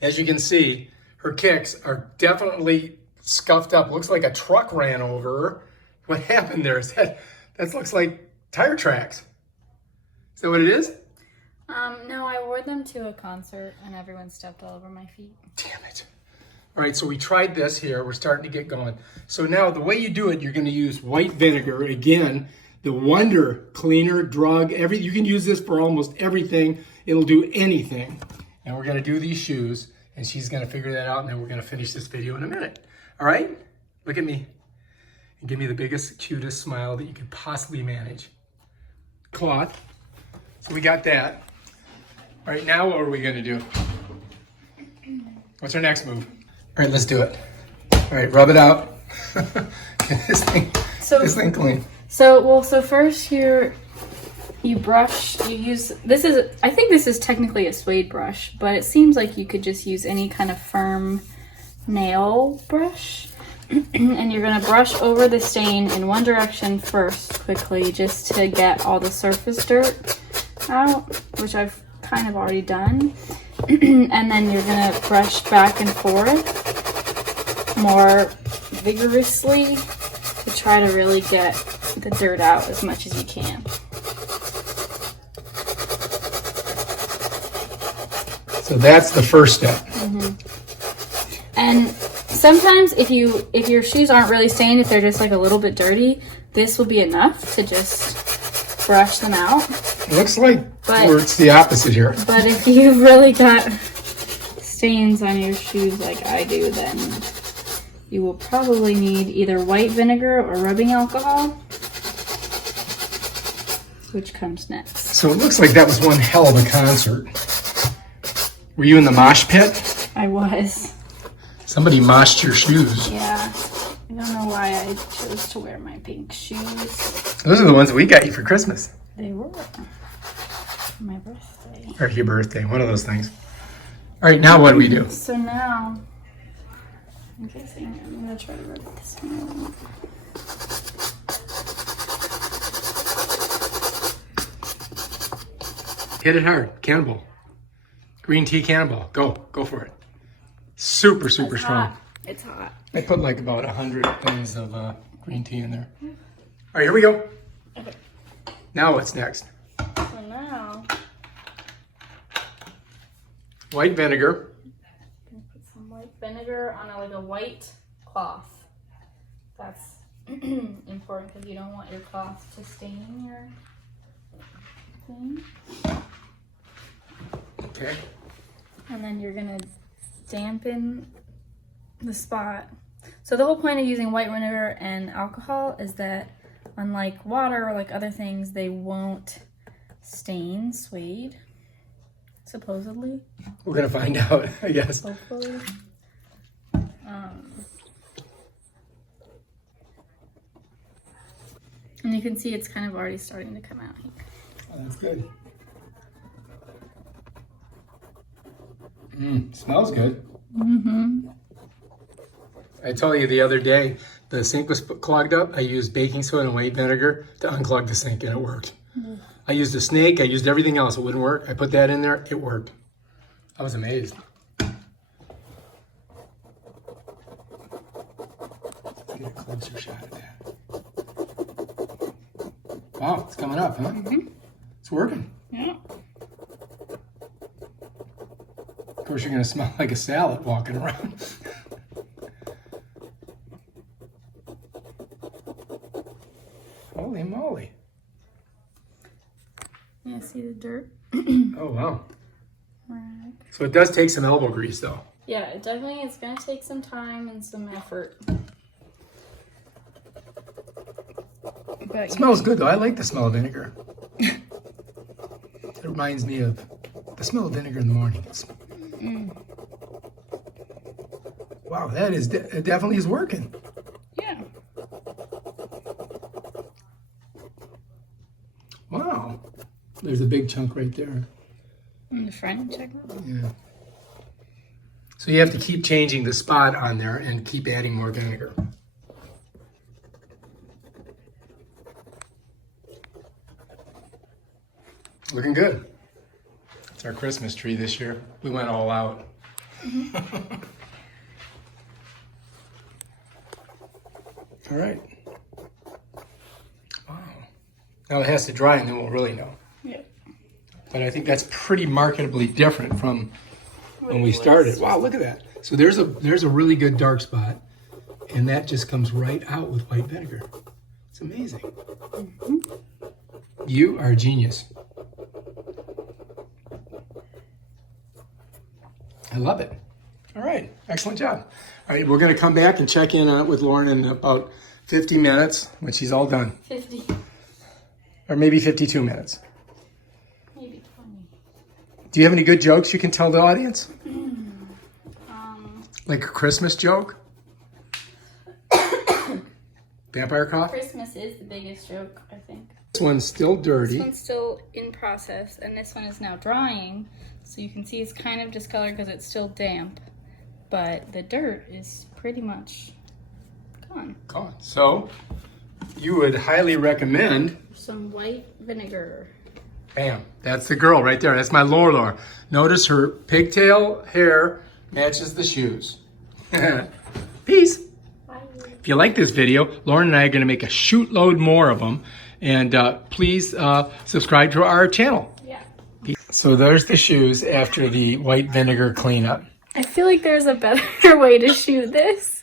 As you can see, her kicks are definitely scuffed up. Looks like a truck ran over her. What happened there? That looks like tire tracks. Is that what it is? No, I wore them to a concert and everyone stepped all over my feet. Damn it. All right, so we tried this here. We're starting to get going. So now the way you do it, you're going to use white vinegar. Again, the wonder cleaner, drug, you can use this for almost everything. It'll do anything. And we're going to do these shoes, and she's going to figure that out, and then we're going to finish this video in a minute. All right? Look at me. And give me the biggest, cutest smile that you could possibly manage. Cloth. So we got that. All right, now what are we going to do? What's our next move? All right, let's do it. All right, rub it out. Get this thing clean. So first you brush, I think this is technically a suede brush, but it seems like you could just use any kind of firm nail brush. And you're gonna brush over the stain in one direction first, quickly, just to get all the surface dirt out, which I've kind of already done. And then you're gonna brush back and forth more vigorously to try to really get the dirt out as much as you can. So that's the first step. And sometimes if your shoes aren't really stained, if they're just like a little bit dirty, this will be enough to just brush them out. Looks like it's the opposite here. But if you've really got stains on your shoes like I do, then you will probably need either white vinegar or rubbing alcohol, which comes next. So it looks like that was one hell of a concert. Were you in the mosh pit? I was. Somebody moshed your shoes. Yeah. I don't know why I chose to wear my pink shoes. Those are the ones that we got you for Christmas. They were. For my birthday. Or your birthday, one of those things. All right, now what do we do? So now, I'm guessing I'm going to try to rub this one. Hit it hard. Cannonball. Green tea cannonball. Go for it. Super strong. Hot. It's hot. I put like about 100 things of green tea in there. All right, here we go. Okay. Now what's next? So now, White vinegar. I'm going to put some white vinegar on like a white cloth. That's important because you don't want your cloth to stain your thing. Okay. And then you're going to dampen the spot. So the whole point of using white vinegar and alcohol is that unlike water or like other things, they won't stain suede, supposedly. We're gonna find out, I guess. Hopefully. And you can see it's kind of already starting to come out here. Oh, that's good. Smells good. Mm-hmm. I told you the other day, the sink was clogged up. I used baking soda and white vinegar to unclog the sink, and it worked. I used a snake. I used everything else. It wouldn't work. I put that in there. It worked. I was amazed. Let's get a closer shot of that. Wow, it's coming up, huh? Mm-hmm. It's working. Yeah. Of course, you're going to smell like a salad walking around. Holy moly. Yeah, see the dirt? Oh, wow. Right. So it does take some elbow grease, though. Yeah, it definitely is going to take some time and some effort. But It smells good, though. I like the smell of vinegar. It reminds me of the smell of vinegar in the morning. Wow, it definitely is working. yeah. Wow. There's a big chunk right there. In the front, check it out. Yeah. So you have to keep changing the spot on there and keep adding more vinegar. Looking good. It's our Christmas tree this year. We went all out. All right. Wow. Now it has to dry and then we'll really know. Yep. But I think that's pretty markedly different from when we started. Wow, look at that. So there's a really good dark spot, and that just comes right out with white vinegar. It's amazing. You are a genius. I love it. All right, excellent job. All right, we're going to come back and check in on it with Lauren in about 50 minutes when she's all done. 50. Or maybe 52 minutes. Maybe 20. Do you have any good jokes you can tell the audience? Like a Christmas joke? Vampire cough? Christmas is the biggest joke, I think. This one's still dirty. This one's still in process, and this one is now drying. So you can see it's kind of discolored because it's still damp. But the dirt is pretty much gone. Gone. So, you would highly recommend... Some white vinegar. Bam. That's the girl right there. That's my Lorelor. Notice her pigtail hair matches the shoes. Peace. Bye. If you like this video, Lauren and I are going to make a shoot load more of them. And please subscribe to our channel. Yeah. So there's the shoes after the white vinegar cleanup. I feel like there's a better way to shoot this.